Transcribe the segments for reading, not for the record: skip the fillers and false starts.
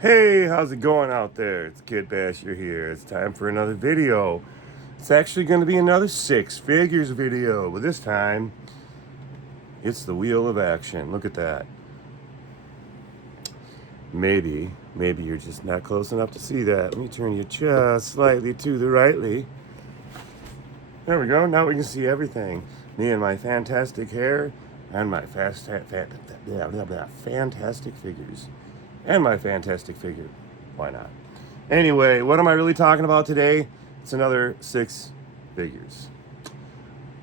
Hey, how's it going out there? It's Kid Basher here. It's time for another video. It's actually going to be another six figures video, but this time it's the wheel of action. Look at that. Maybe you're just not close enough to see that. Let me turn you just slightly to the rightly. There we go. Now we can see everything. Me and my fantastic hair and my fantastic figures. And my fantastic figure. Why not? Anyway, what am I really talking about today? It's another six figures.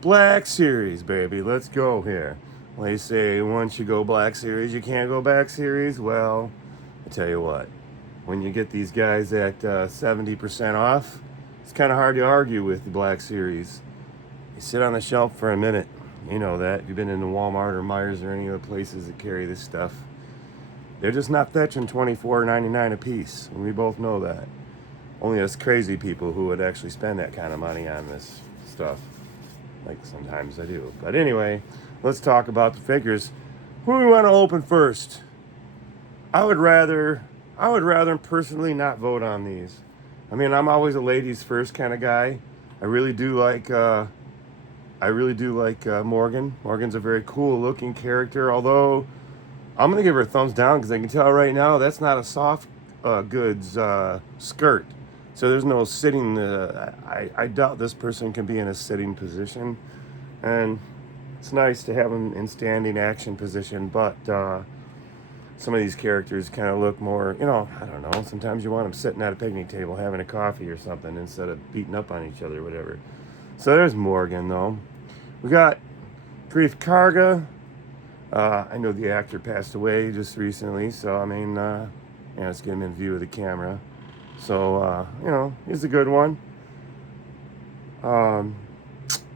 Black Series, baby. Let's go here. They say once you go Black Series, you can't go back Series. Well, I tell you what. When you get these guys at 70% off, it's kind of hard to argue with the Black Series. You sit on the shelf for a minute. You know that. You've been in the Walmart or Myers or any other places that carry this stuff. They're just not fetching $24.99 a piece, and we both know that. Only us crazy people who would actually spend that kind of money on this stuff. Like sometimes I do. But anyway, let's talk about the figures. Who do we want to open first? I would rather personally not vote on these. I mean, I'm always a ladies first kind of guy. I really do like Morgan. Morgan's a very cool looking character, although I'm going to give her a thumbs down because I can tell right now that's not a soft goods skirt. So there's no sitting. I doubt this person can be in a sitting position. And it's nice to have them in standing action position, but some of these characters kind of look more, I don't know. Sometimes you want them sitting at a picnic table having a coffee or something instead of beating up on each other or whatever. So there's Morgan, though. We got Greef Karga. I know the actor passed away just recently, so I mean, let's get him in view of the camera. So, he's a good one.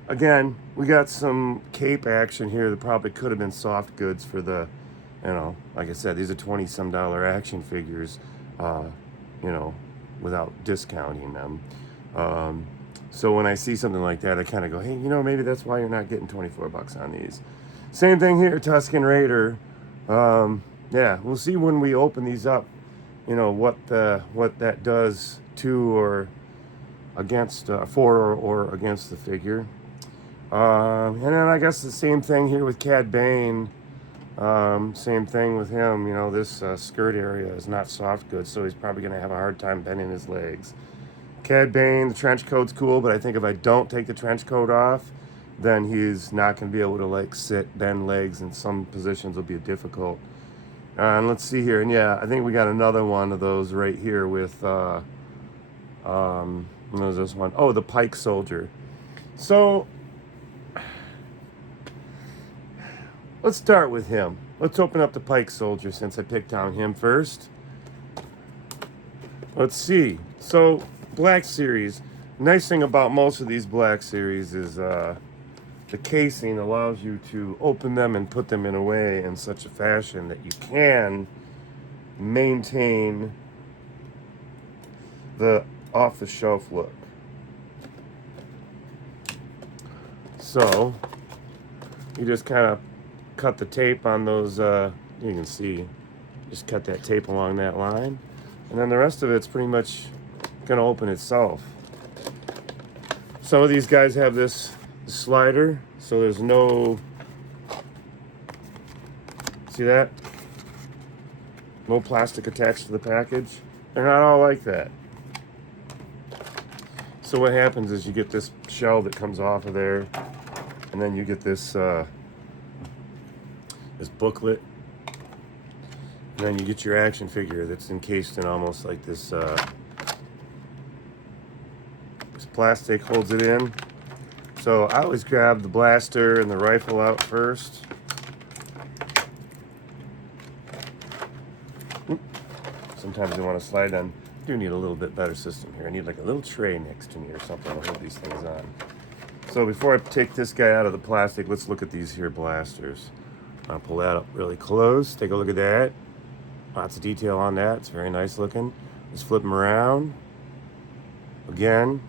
Again, we got some cape action here that probably could have been soft goods for the, like I said, these are $20-some action figures, without discounting them. So when I see something like that, I kind of go, hey, maybe that's why you're not getting $24 on these. Same thing here, Tuscan Warrior. We'll see when we open these up, what that does to or against, for or against the figure. And then I guess the same thing here with Cad Bane. Same thing with him. This skirt area is not soft goods, so he's probably going to have a hard time bending his legs. Cad Bane, the trench coat's cool, but I think if I don't take the trench coat off, then he's not going to be able to sit, bend legs, and some positions will be difficult. And let's see here. And I think we got another one of those right here with, what was this one? Oh, the Pike soldier. So, let's start with him. Let's open up the Pike soldier since I picked on him first. Let's see. So, Black Series. Nice thing about most of these Black Series is, the casing allows you to open them and put them in a way in such a fashion that you can maintain the off-the-shelf look. So you just kind of cut the tape on those, you can see, just cut that tape along that line, and then the rest of it's pretty much going to open itself. Some of these guys have this slider, so there's no, see that? No plastic attached to the package. They're not all like that. So what happens is you get this shell that comes off of there, and then you get this this booklet, and then you get your action figure that's encased in almost like this this plastic holds it in. So I always grab the blaster and the rifle out first. Sometimes you want to slide on. I do need a little bit better system here. I need like a little tray next to me or something to hold these things on. So before I take this guy out of the plastic, let's look at these here blasters. I'll pull that up really close. Take a look at that. Lots of detail on that. It's very nice looking. Let's flip them around. Again,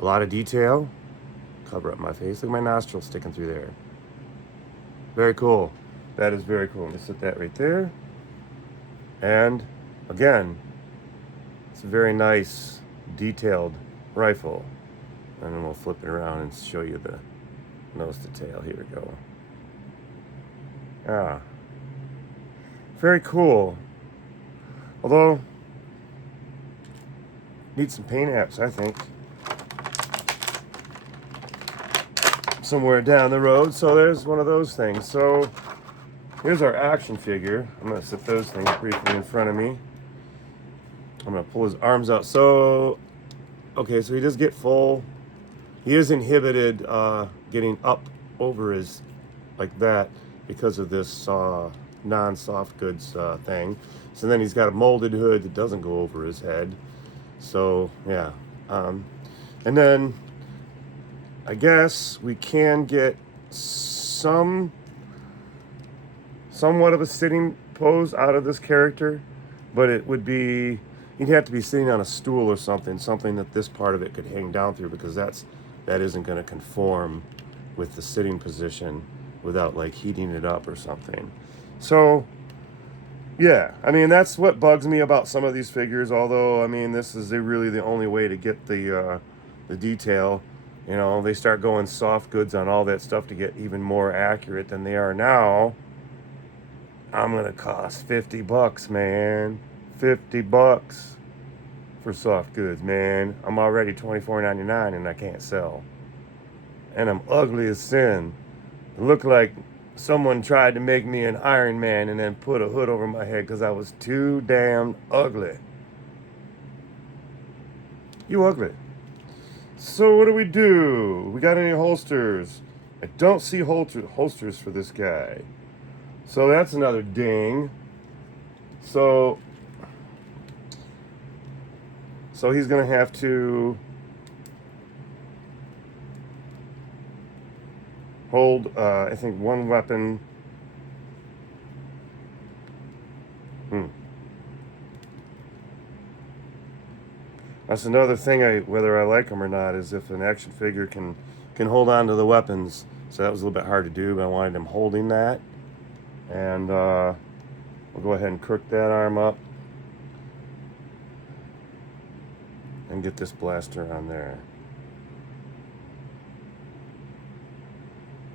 a lot of detail. Cover up my face. Look at my nostrils sticking through there. Very cool. That is very cool. Let's set that right there. And again, it's a very nice, detailed rifle. And then we'll flip it around and show you the nose to tail. Here we go. Ah, very cool. Although, need some paint apps, I think. Somewhere down the road. So there's one of those things. So here's our action figure. I'm going to set those things briefly in front of me. I'm going to pull his arms out. So, okay, so he does get full. He is inhibited getting up over his, like that, because of this non-soft goods thing. So then he's got a molded hood that doesn't go over his head. So, yeah. And then, I guess we can get somewhat of a sitting pose out of this character, but it would be, he'd have to be sitting on a stool or something that this part of it could hang down through, because that isn't going to conform with the sitting position without like heating it up or something. So, yeah, I mean, that's what bugs me about some of these figures, although, I mean, this is really the only way to get the detail. You know, they start going soft goods on all that stuff to get even more accurate than they are now. I'm going to cost $50, man. $50 for soft goods, man. I'm already $24.99 and I can't sell. And I'm ugly as sin. It looked like someone tried to make me an Iron Man and then put a hood over my head because I was too damn ugly. You ugly. So what do? We got any holsters? I don't see holsters for this guy. So that's another ding. So he's going to have to hold, I think, one weapon. That's another thing, whether I like them or not, is if an action figure can hold on to the weapons. So that was a little bit hard to do, but I wanted him holding that. And we'll go ahead and crook that arm up. And get this blaster on there.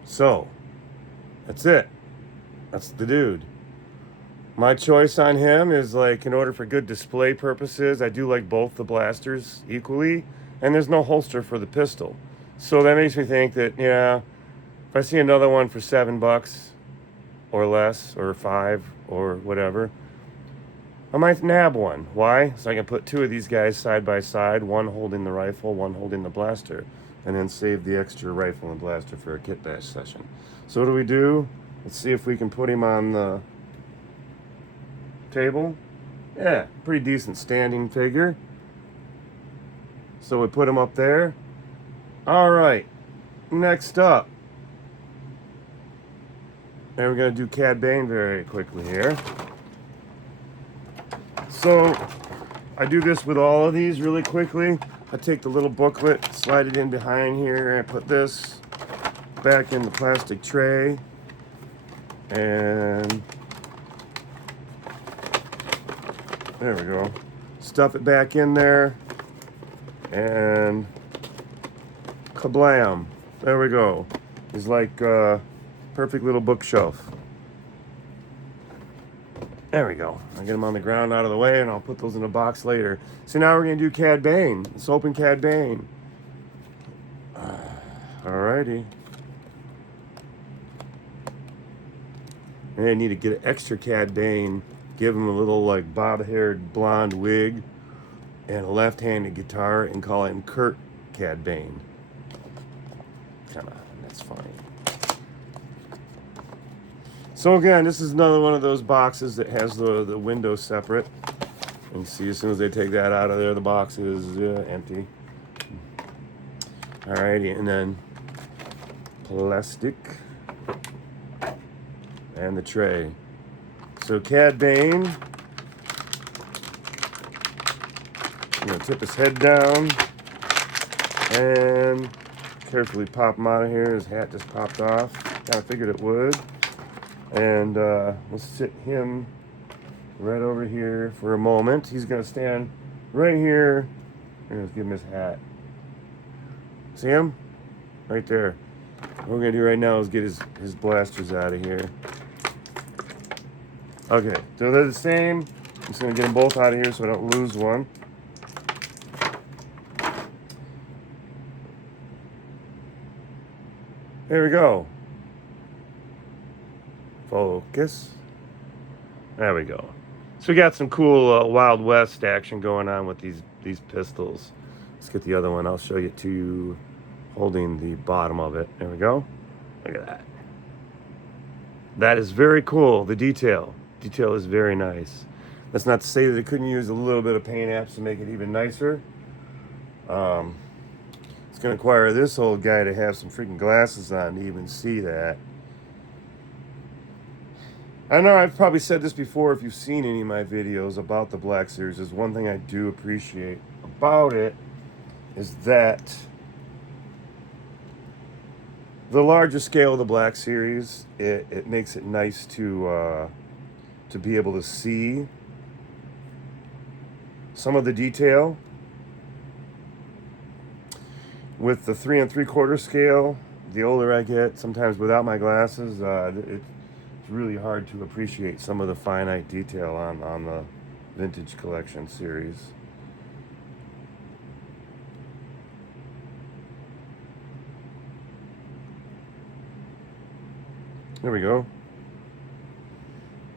So, that's it. That's the dude. My choice on him is, like, in order for good display purposes, I do like both the blasters equally, and there's no holster for the pistol. So that makes me think that, yeah, if I see another one for $7 or less, or $5 or whatever, I might nab one. Why? So I can put two of these guys side by side, one holding the rifle, one holding the blaster, and then save the extra rifle and blaster for a kit bash session. So what do? Let's see if we can put him on the table. Yeah, pretty decent standing figure. So we put him up there. All right, next up. And we're going to do Cad Bane very quickly here. So I do this with all of these really quickly. I take the little booklet, slide it in behind here, and I put this back in the plastic tray. And there we go. Stuff it back in there. And kablam. There we go. It's like a perfect little bookshelf. There we go. I'll get them on the ground out of the way, and I'll put those in a box later. So now we're going to do Cad Bane. Let's open Cad Bane. Alrighty. And I need to get an extra Cad Bane. Give him a little, like, bob-haired blonde wig and a left-handed guitar and call him Kurt Cad Bane. Come on, that's funny. So again, this is another one of those boxes that has the window separate. And see, as soon as they take that out of there, the box is empty. Alrighty, and then plastic and the tray. So Cad Bane, I'm gonna tip his head down and carefully pop him out of here. His hat just popped off. Kind of figured it would. And we'll sit him right over here for a moment. He's going to stand right here. And let's give him his hat. See him? Right there. What we're going to do right now is get his blasters out of here. Okay, so they're the same. I'm just going to get them both out of here so I don't lose one. There we go. Focus. There we go. So we got some cool Wild West action going on with these pistols. Let's get the other one. I'll show you to you holding the bottom of it. There we go. Look at that. That is very cool. The detail is very nice. That's not to say that they couldn't use a little bit of paint apps to make it even nicer. It's going to require this old guy to have some freaking glasses on to even see that. I know I've probably said this before if you've seen any of my videos about the Black Series. Is one thing I do appreciate about it is that the larger scale of the Black Series, it makes it nice to be able to see some of the detail. With the 3 3/4 scale, the older I get, sometimes without my glasses, it's really hard to appreciate some of the finite detail on the Vintage Collection series. There we go.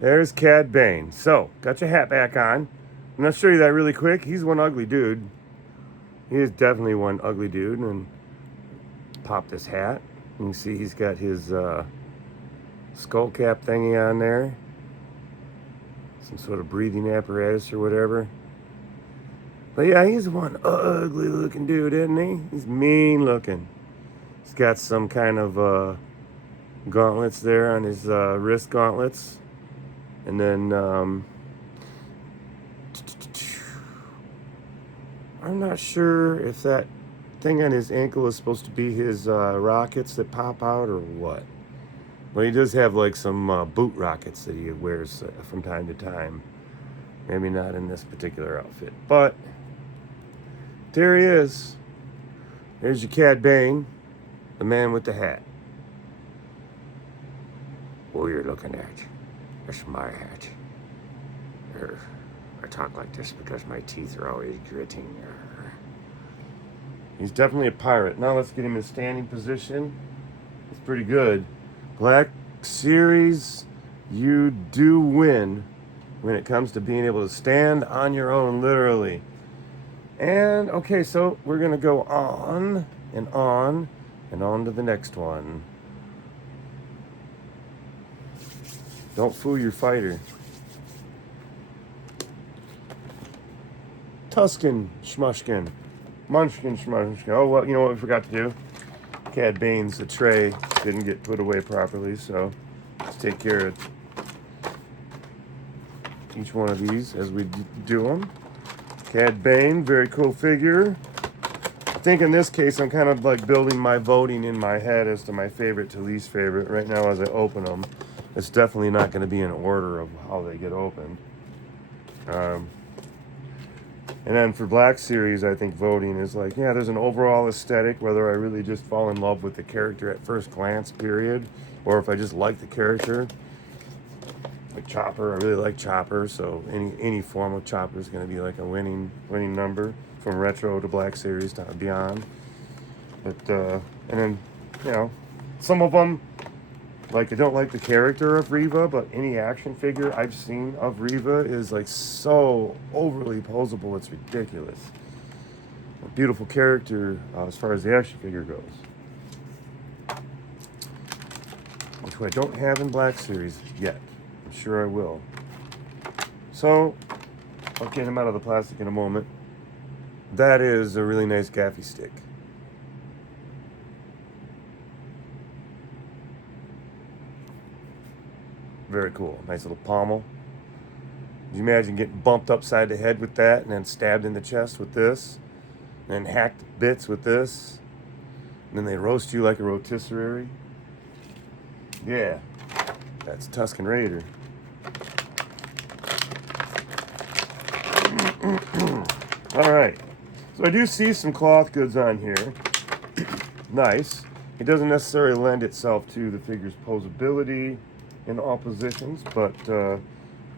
There's Cad Bane. So, got your hat back on. I'm going to show you that really quick. He's one ugly dude. He is definitely one ugly dude. And pop this hat. You can see he's got his skull cap thingy on there. Some sort of breathing apparatus or whatever. But yeah, he's one ugly looking dude, isn't he? He's mean looking. He's got some kind of gauntlets there on his wrist gauntlets. And then I'm not sure if that thing on his ankle is supposed to be his rockets that pop out or what. But he does have like some boot rockets that he wears from time to time. Maybe not in this particular outfit. But there he is. There's your Cad Bane, the man with the hat. What you're looking at, that's my hat. I talk like this because my teeth are always gritting. He's definitely a pirate. Now let's get him in standing position. It's pretty good. Black Series, you do win when it comes to being able to stand on your own, literally. And, okay, so we're going to go on and on and on to the next one. Don't fool your fighter. Tuscan Schmushkin. Munchkin Schmushkin. Oh, well, you know what we forgot to do? Cad Bane's the tray didn't get put away properly, so let's take care of each one of these as we do them. Cad Bane, very cool figure. I think in this case I'm kind of like building my voting in my head as to my favorite to least favorite. Right now as I open them, it's definitely not going to be in order of how they get opened. And then for Black Series, I think voting is like, yeah, there's an overall aesthetic, whether I really just fall in love with the character at first glance, period, or if I just like the character. Like Chopper, I really like Chopper, so any form of Chopper is going to be like a winning number from retro to Black Series to beyond. But and then, you know, some of them, like, I don't like the character of Reva, but any action figure I've seen of Reva is like so overly posable, it's ridiculous. A beautiful character as far as the action figure goes, which I don't have in Black Series yet. I'm sure I will. So I'll get him out of the plastic in a moment. That is a really nice gaffy stick. Very cool. Nice little pommel. Could you imagine getting bumped upside the head with that and then stabbed in the chest with this? And then hacked to bits with this? And then they roast you like a rotisserie? Yeah. That's Tuscan Raider. All right. So I do see some cloth goods on here. Nice. It doesn't necessarily lend itself to the figure's posability in all positions, but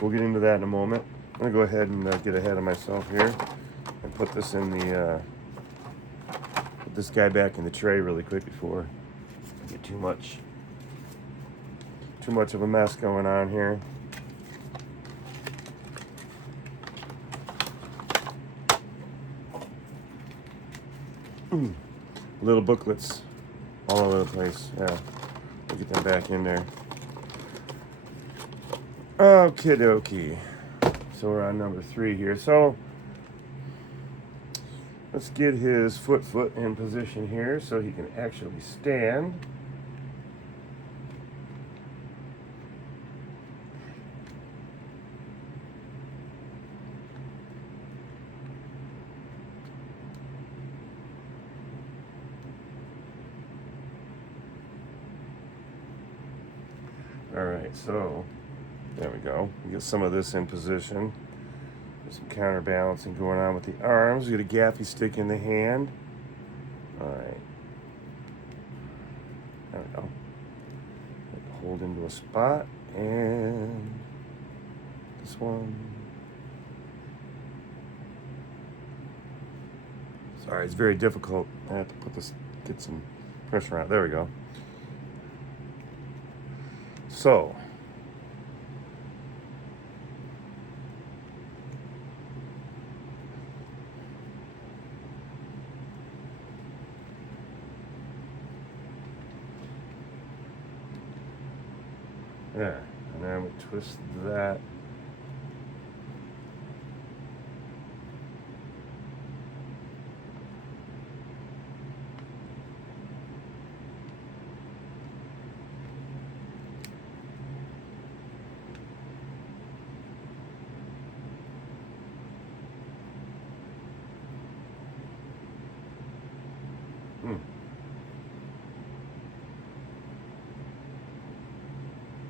we'll get into that in a moment. I'm going to go ahead and get ahead of myself here and put this in the put this guy back in the tray really quick before I get too much of a mess going on here. Little booklets all over the place. Yeah, we'll get them back in there. Okie dokie. So we're on number 3 here. So let's get his foot in position here so he can actually stand. All right, so there we go. We get some of this in position. There's some counterbalancing going on with the arms. We get a gaffy stick in the hand. All right. There we go. Hold into a spot. And this one. Sorry, it's very difficult. I have to put this, get some pressure on it. There we go. So, yeah, and then we twist that.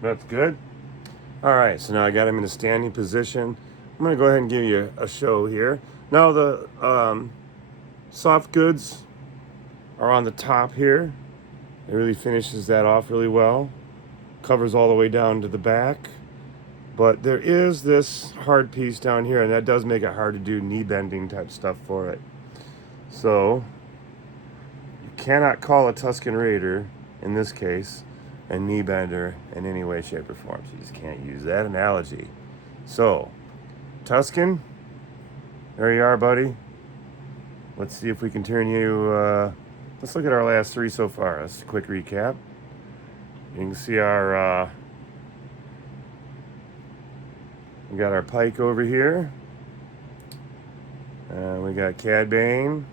That's good. All right, so now I got him in a standing position. I'm gonna go ahead and give you a show here. Now the soft goods are on the top here. It really finishes that off really well. Covers all the way down to the back. But there is this hard piece down here, and that does make it hard to do knee bending type stuff for it. So you cannot call a Tuscan Raider, in this case, a knee bender in any way, shape, or form. So you just can't use that analogy. So, Tuscan, there you are, buddy. Let's see if we can turn you, let's look at our last 3 so far. That's a quick recap. You can see our, we got our Pike over here. And we got Cad Bane.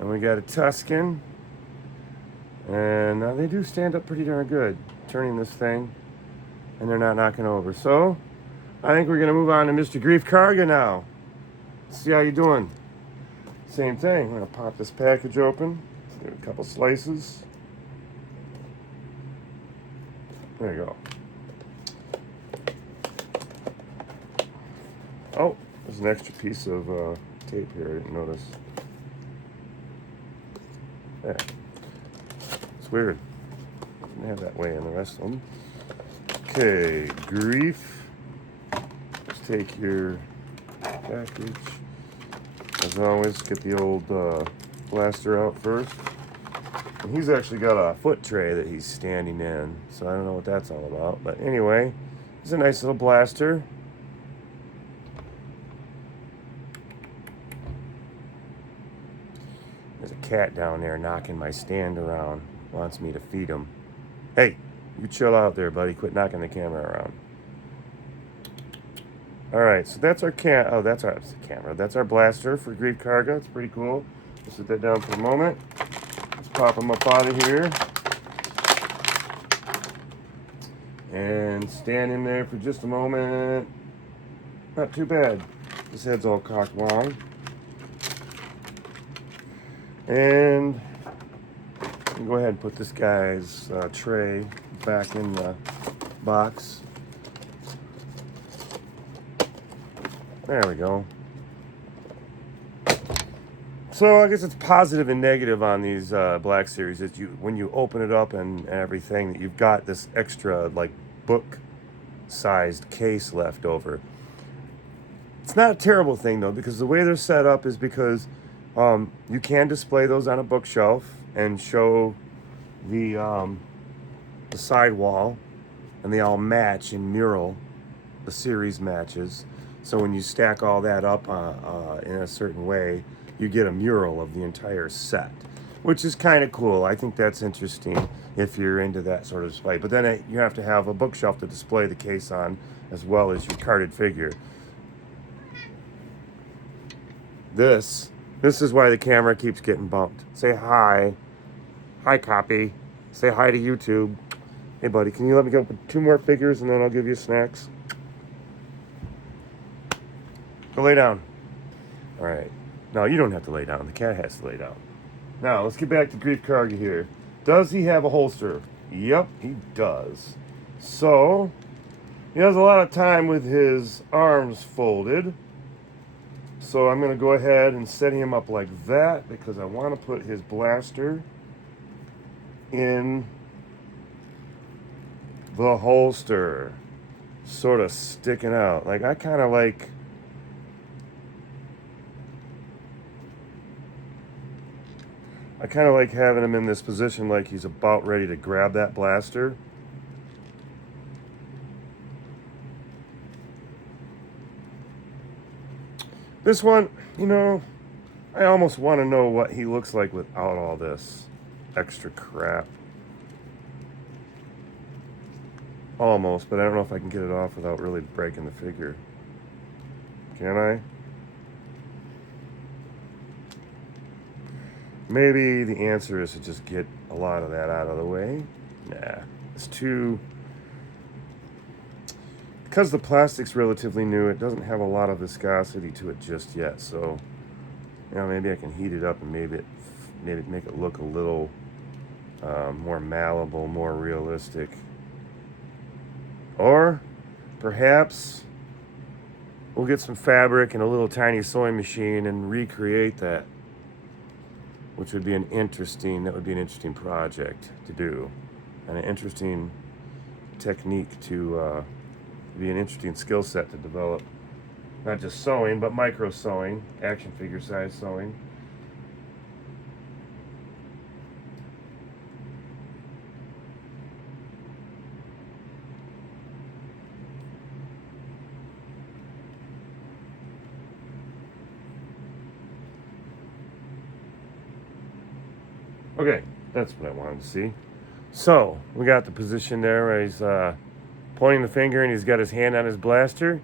And we got a Tuscan. And they do stand up pretty darn good, turning this thing, and they're not knocking over. So, I think we're going to move on to Mr. Greef Karga now. Let's see how you're doing. Same thing. We're going to pop this package open. Give it a couple slices. There you go. Oh, there's an extra piece of tape here. I didn't notice. There. It's weird. Didn't have that way in the rest of them. Okay, Greef. Let's take your package. As always, get the old blaster out first. And he's actually got a foot tray that he's standing in, so I don't know what that's all about. But anyway, it's a nice little blaster. There's a cat down there knocking my stand around. Wants me to feed him. Hey, you chill out there, buddy. Quit knocking the camera around. All right, so that's our that's our camera. That's our blaster for Greef Karga. It's pretty cool. Let's set that down for a moment. Let's pop him up out of here. And stand in there for just a moment. Not too bad. His head's all cocked long. And go ahead and put this guy's tray back in the box. There we go. So I guess it's positive and negative on these Black Series. That when you open it up and everything, that you've got this extra like book-sized case left over. It's not a terrible thing though, because the way they're set up is because you can display those on a bookshelf and show the side wall, and they all match in mural. The series matches. So when you stack all that up in a certain way, you get a mural of the entire set, which is kind of cool. I think that's interesting if you're into that sort of display. But then you have to have a bookshelf to display the case on, as well as your carded figure. This is why the camera keeps getting bumped. Say hi. Hi, copy. Say hi to YouTube. Hey, buddy, can you let me go with 2 more figures and then I'll give you snacks? Go lay down. All right. No, you don't have to lay down. The cat has to lay down. Now, let's get back to Greef Karga here. Does he have a holster? Yep, he does. So, he has a lot of time with his arms folded. So I'm going to go ahead and set him up like that because I want to put his blaster in the holster. Sort of sticking out. Like, I kind of like... having him in this position like he's about ready to grab that blaster. This one, you know, I almost want to know what he looks like without all this extra crap. Almost, but I don't know if I can get it off without really breaking the figure. Can I? Maybe the answer is to just get a lot of that out of the way. Nah, it's too... Because the plastic's relatively new, it doesn't have a lot of viscosity to it just yet. So, you know, maybe I can heat it up and maybe make it look a little more malleable, more realistic. Or perhaps we'll get some fabric and a little tiny sewing machine and recreate that. Which would be an interesting project to do, and an interesting technique to be an interesting skill set to develop. Not just sewing, but micro sewing, action figure size sewing. Okay, that's what I wanted to see. So, we got the position there where he's pointing the finger and he's got his hand on his blaster.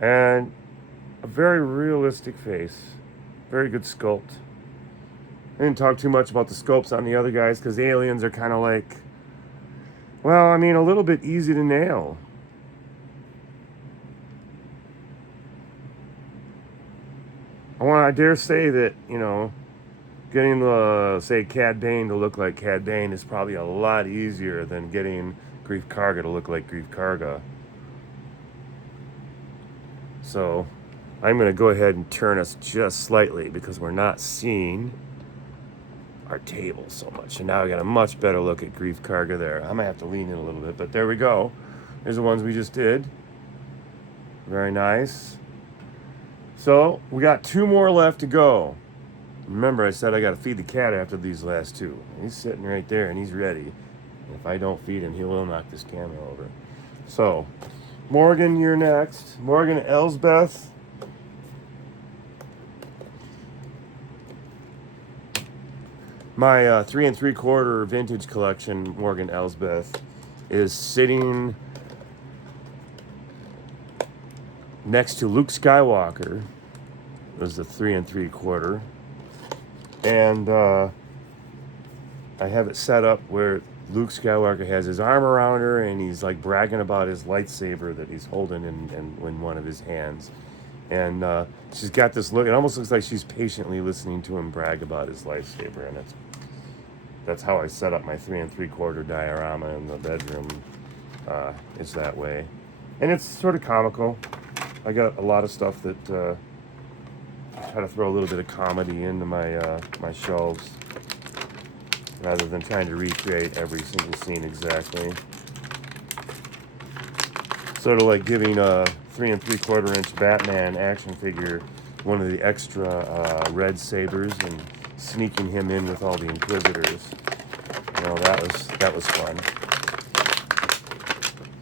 And a very realistic face. Very good sculpt. I didn't talk too much about the sculpts on the other guys because the aliens are kind of like, well, I mean, a little bit easy to nail. I dare say that, you know, getting the, say, Cad Bane to look like Cad Bane is probably a lot easier than getting Greef Karga to look like Greef Karga. So, I'm going to go ahead and turn us just slightly because we're not seeing our table so much. And now I got a much better look at Greef Karga there. I might have to lean in a little bit, but there we go. There's the ones we just did. Very nice. So, we got 2 more left to go. Remember, I said I got to feed the cat after these last 2. He's sitting right there, and he's ready. And if I don't feed him, he will knock this camera over. So, Morgan, you're next. Morgan Elsbeth. My 3 3/4 vintage collection, Morgan Elsbeth, is sitting next to Luke Skywalker. It was the 3 3/4. And I have it set up where Luke Skywalker has his arm around her and he's like bragging about his lightsaber that he's holding in one of his hands. And she's got this look, it almost looks like she's patiently listening to him brag about his lightsaber. And that's how I set up my 3 3/4 diorama in the bedroom. It's that way. And it's sort of comical. I got a lot of stuff that... I'm try to throw a little bit of comedy into my my shelves, rather than trying to recreate every single scene exactly. Sort of like giving a 3 3/4 inch Batman action figure one of the extra red sabers and sneaking him in with all the Inquisitors. You know, that was fun.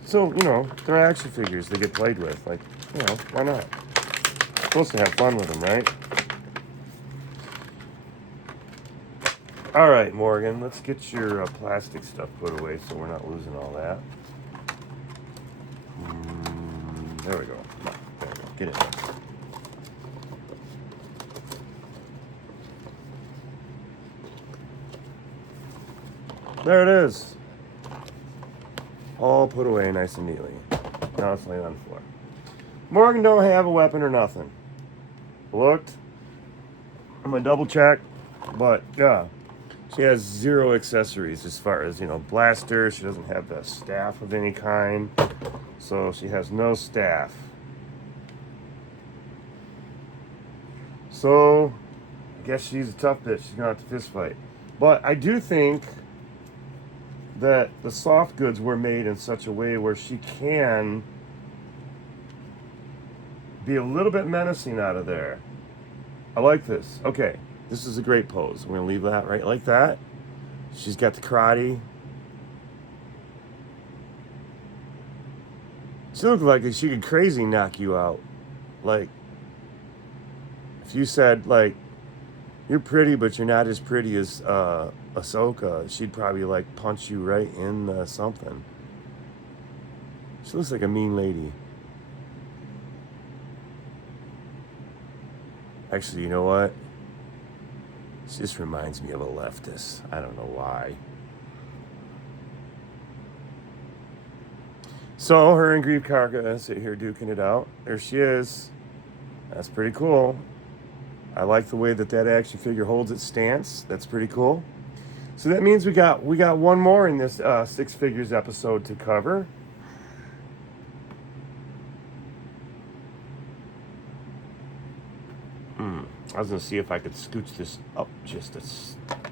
So, you know, they're action figures they get played with. Like, you know, why not? Supposed to have fun with them, right? All right, Morgan, let's get your plastic stuff put away so we're not losing all that. There we go. Come on, there we go. Get in there. There it is. All put away nice and neatly. Now it's laying on the floor. Morgan don't have a weapon or nothing. Looked. I'm gonna double check, but yeah, she has 0 accessories as far as, you know, blaster. She doesn't have the staff of any kind, so she has no staff. So I guess she's a tough bitch. She's gonna have to fist fight. But I do think that the soft goods were made in such a way where she can be a little bit menacing out of there. I like this. Okay, this is a great pose. We're gonna leave that right like that. She's got the karate. She looks like she could crazy knock you out. Like, if you said, like, you're pretty, but you're not as pretty as Ahsoka, she'd probably, like, punch you right in something. She looks like a mean lady. Actually, you know what? She just reminds me of a leftist. I don't know why. So, her and Greef Karga sit here duking it out. There she is. That's pretty cool. I like the way that action figure holds its stance. That's pretty cool. So that means we got one more in this 6 figures episode to cover. I was gonna see if I could scooch this up just a.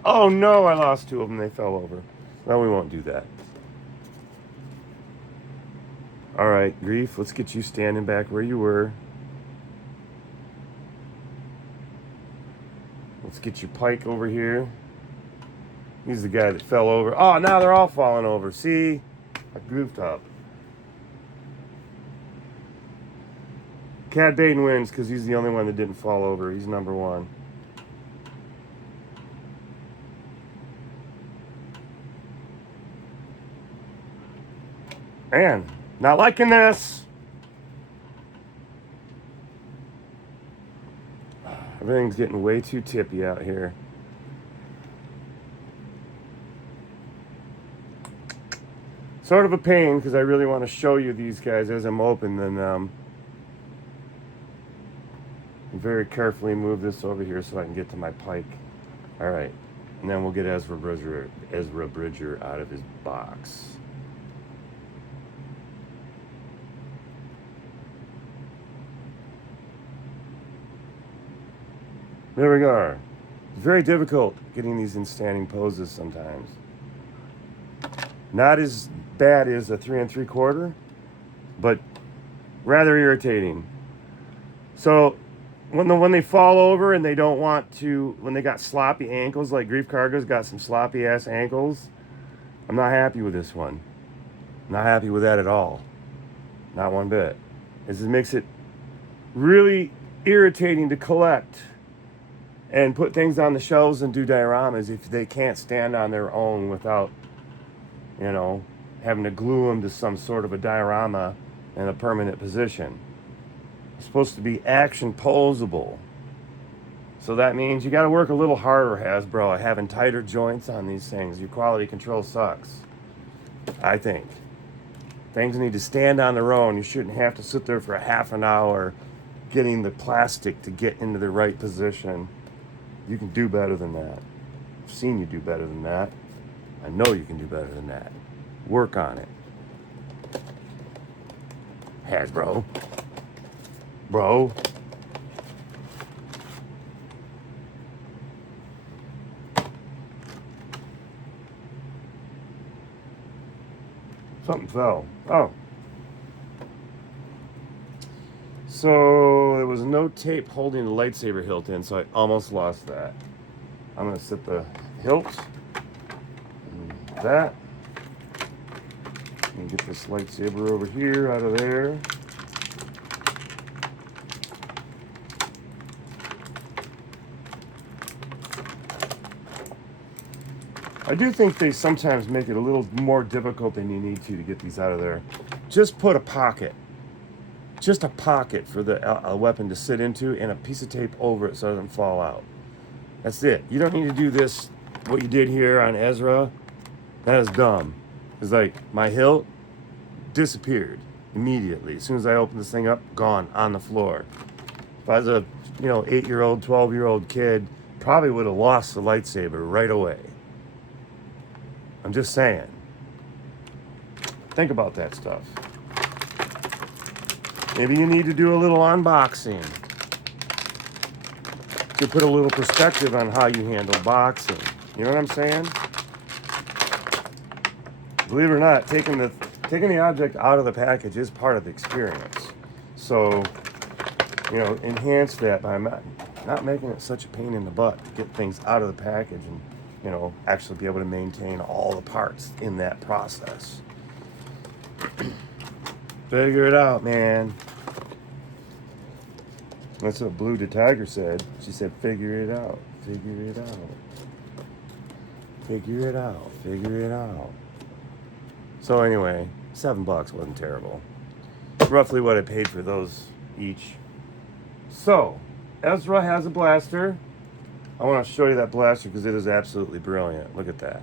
Oh no! I lost 2 of them. They fell over. Well, we won't do that. All right, Greef. Let's get you standing back where you were. Let's get your Pike over here. He's the guy that fell over. Oh, now they're all falling over. See? I goofed up. Cad Bane wins because he's the only one that didn't fall over. He's number 1. Man, not liking this. Everything's getting way too tippy out here. Sort of a pain because I really want to show you these guys as I'm opening them. Very carefully move this over here so I can get to my Pike. All right, and then we'll get Ezra Bridget out of his box. There we go. It's very difficult getting these in standing poses sometimes. Not as bad as a 3 3/4, but rather irritating. So when they fall over and they don't want to, when they got sloppy ankles, like Greef Karga's got some sloppy ass ankles, I'm not happy with this one. I'm not happy with that at all. Not one bit. This makes it really irritating to collect and put things on the shelves and do dioramas if they can't stand on their own without, you know, having to glue them to some sort of a diorama in a permanent position. It's supposed to be action posable. So that means you got to work a little harder, Hasbro, at having tighter joints on these things. Your quality control sucks, I think. Things need to stand on their own. You shouldn't have to sit there for a half an hour getting the plastic to get into the right position. You can do better than that. I've seen you do better than that. I know you can do better than that. Work on it. Hasbro. Bro. Something fell. Oh. So there was no tape holding the lightsaber hilt in, so I almost lost that. I'm going to set the hilt. That. And get this lightsaber over here out of there. I do think they sometimes make it a little more difficult than you need to get these out of there. Just put a pocket. Just a pocket for the weapon to sit into and a piece of tape over it so it doesn't fall out. That's it. You don't need to do this, what you did here on Ezra. That is dumb. It's like my hilt disappeared immediately. As soon as I opened this thing up, gone on the floor. If I was a 8-year-old, 12-year-old kid, probably would have lost the lightsaber right away. I'm just saying. Think about that stuff. Maybe you need to do a little unboxing to put a little perspective on how you handle boxing. You know what I'm saying? Believe it or not, taking the object out of the package is part of the experience. So, enhance that by not making it such a pain in the butt to get things out of the package and, actually be able to maintain all the parts in that process. Figure it out, man. That's what Blue the Tiger said. She said, figure it out. Figure it out. Figure it out. Figure it out. So anyway, $7 wasn't terrible. Roughly what I paid for those each. So, Ezra has a blaster. I want to show you that blaster because it is absolutely brilliant. Look at that.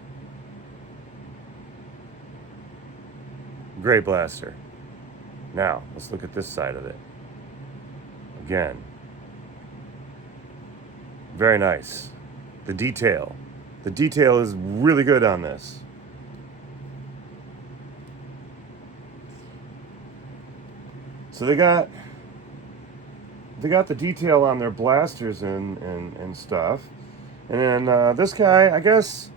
Great blaster. Now, let's look at this side of it. Again. Very nice. The detail. The detail is really good on this. So they got the detail on their blasters and stuff. And then this guy, I guess,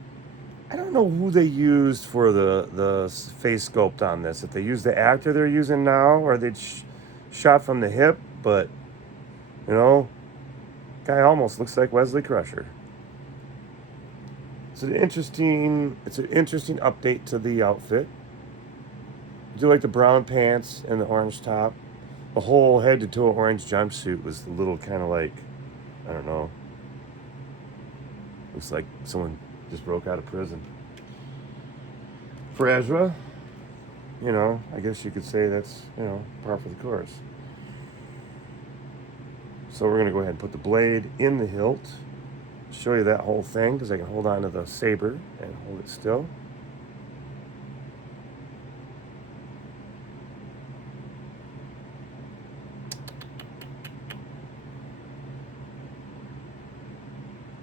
I don't know who they used for the face sculpt on this. If they used the actor they're using now, or they shot from the hip, but, guy almost looks like Wesley Crusher. It's an interesting update to the outfit. I do like the brown pants and the orange top. The whole head to toe orange jumpsuit was a little kind of like, I don't know. Looks like someone just broke out of prison. For Ezra, I guess you could say that's, par for the course. So we're going to go ahead and put the blade in the hilt. Show you that whole thing because I can hold on to the saber and hold it still.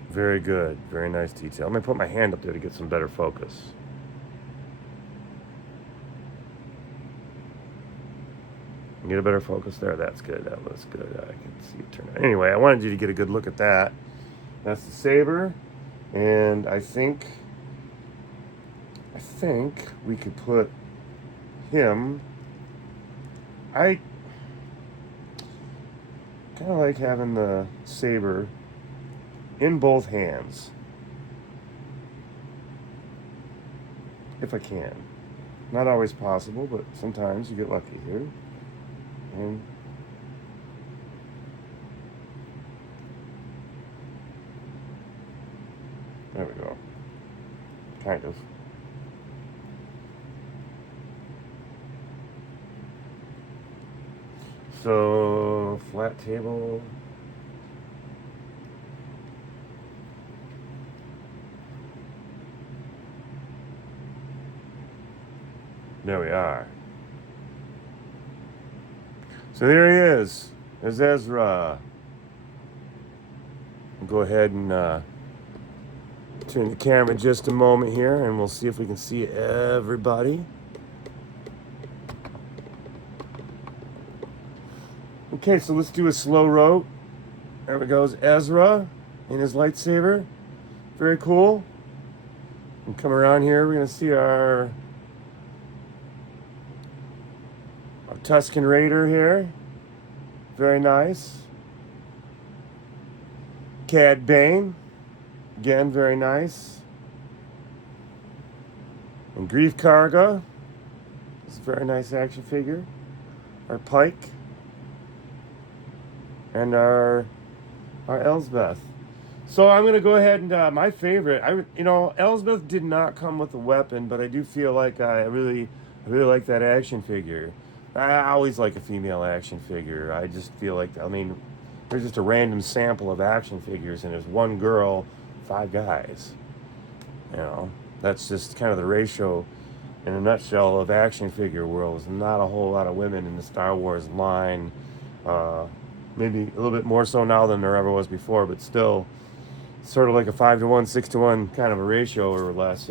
Very good. Very nice detail. I'm going to put my hand up there to get some better focus. Get a better focus there. That's good. That looks good. I can see it turn out. Anyway, I wanted you to get a good look at that. That's the saber. And I think we could put him. I kind of like having the saber in both hands, if I can. Not always possible, but sometimes you get lucky here. And there we go. Kind of. So, flat table. There we are. So there he is. There's Ezra. I'll go ahead and turn the camera just a moment here, and we'll see if we can see everybody. Okay, so let's do a slow rope. There we goes Ezra in his lightsaber. Very cool. And come around here, we're going to see our Tuscan Raider here. Very nice. Cad Bane. Again, very nice. And Greef Karga. It's a very nice action figure. Our Pike. And our Elsbeth. So I'm going to go ahead and my favorite. Elsbeth did not come with a weapon, but I do feel like I really like that action figure. I always like a female action figure. I just feel like, there's just a random sample of action figures, and there's one girl, 5 guys. That's just kind of the ratio in a nutshell of action figure world. There's not a whole lot of women in the Star Wars line. Maybe a little bit more so now than there ever was before, but still sort of like a 5-to-1, 6-to-1 kind of a ratio or less,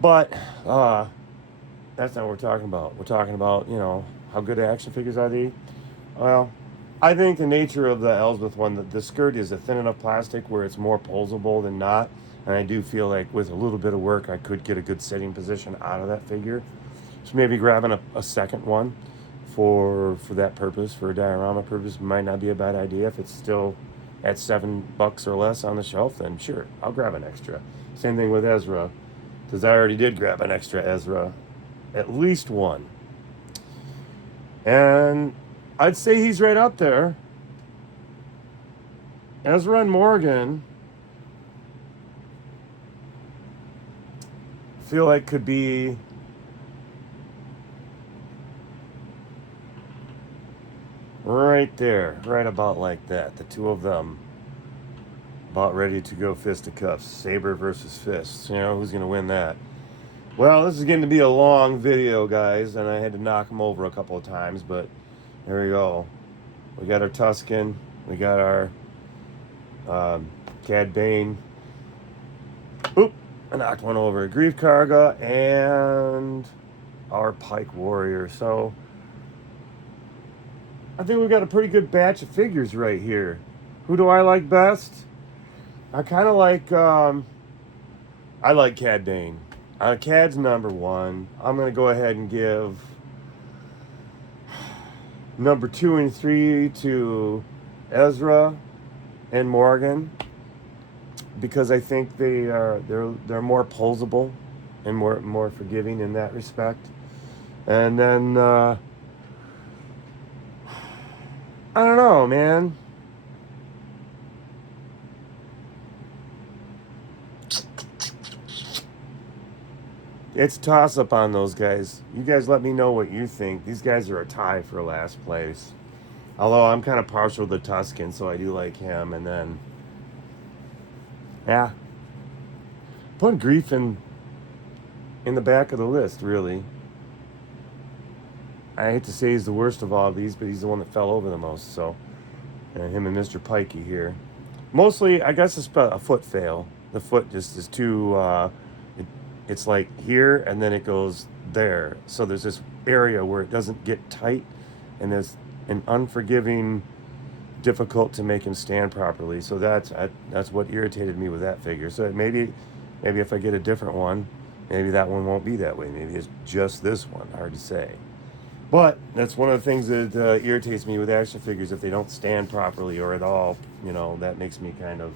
But that's not what we're talking about. We're talking about, how good action figures are they? Well, I think the nature of the Elsbeth one, the skirt is a thin enough plastic where it's more posable than not. And I do feel like with a little bit of work, I could get a good sitting position out of that figure. So maybe grabbing a second one for that purpose, for a diorama purpose, might not be a bad idea. If it's still at $7 or less on the shelf, then sure, I'll grab an extra. Same thing with Ezra, because I already did grab an extra Ezra, at least one. And I'd say he's right up there. Ezra and Morgan feel like could be right there, right about like that. The two of them about ready to go fisticuffs. Saber versus fists. Who's going to win that? Well, this is going to be a long video, guys, and I had to knock them over a couple of times, but here we go. We got our Tuscan. We got our Cad Bane. Oop, I knocked one over. Greef Karga and our Pike Warrior. So I think we've got a pretty good batch of figures right here. Who do I like best? I kind of like, I like Cad Bane. Cad's number 1. I'm going to go ahead and give number 2 and 3 to Ezra and Morgan, because I think they're more posable and more forgiving in that respect. And then I don't know, man. It's a toss-up on those guys. You guys let me know what you think. These guys are a tie for last place. Although I'm kind of partial to Tuscan, so I do like him. And then, yeah. Put Greef in the back of the list, really. I hate to say he's the worst of all of these, but he's the one that fell over the most. So, him and Mr. Pikey here. Mostly, I guess it's a foot fail. The foot just is too... it's like here, and then it goes there. So there's this area where it doesn't get tight, and there's an unforgiving, difficult to make him stand properly. So that's what irritated me with that figure. So maybe if I get a different one, maybe that one won't be that way. Maybe it's just this one. Hard to say. But that's one of the things that irritates me with action figures. If they don't stand properly or at all, that makes me kind of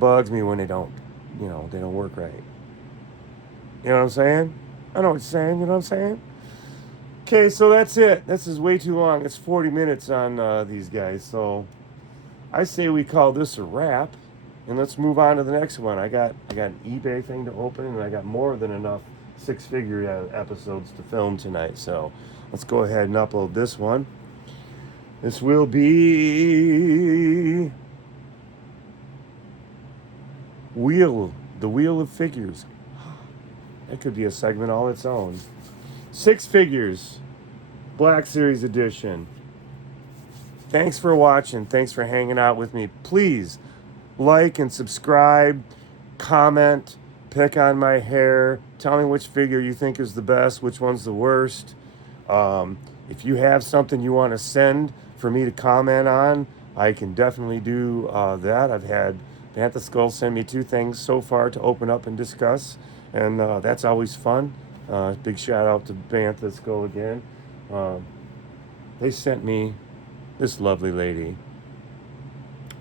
bugs me when they don't work right. You know what I'm saying? I know what you're saying. You know what I'm saying? Okay, so that's it. This is way too long. It's 40 minutes on these guys. So I say we call this a wrap, and let's move on to the next one. I got an eBay thing to open, and I got more than enough 6-figure episodes to film tonight. So let's go ahead and upload this one. This will be the Wheel of Figures. That could be a segment all its own. 6 figures, Black Series edition. Thanks for watching. Thanks for hanging out with me. Please like and subscribe, comment, pick on my hair, tell me which figure you think is the best, which one's the worst. If you have something you want to send for me to comment on, I can definitely do that. I've had Bantha Skull send me 2 things so far to open up and discuss, and that's always fun. Big shout out to Bantha's Go again. They sent me this lovely lady,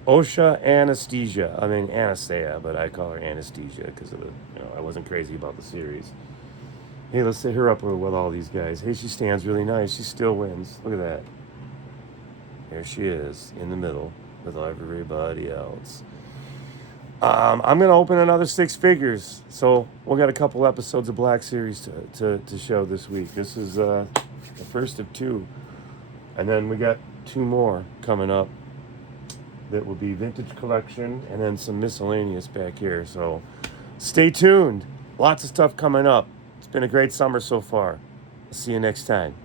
Osha Anesthesia. I mean Anastasia, but I call her Anesthesia because of the, I wasn't crazy about the series. Hey, let's set her up with all these guys. Hey, she stands really nice. She still wins. Look at that. There she is in the middle with everybody else. I'm going to open another 6 figures. So we'll got a couple episodes of Black Series to show this week. This is the first of 2. And then we got 2 more coming up that will be vintage collection and then some miscellaneous back here. So stay tuned. Lots of stuff coming up. It's been a great summer so far. See you next time.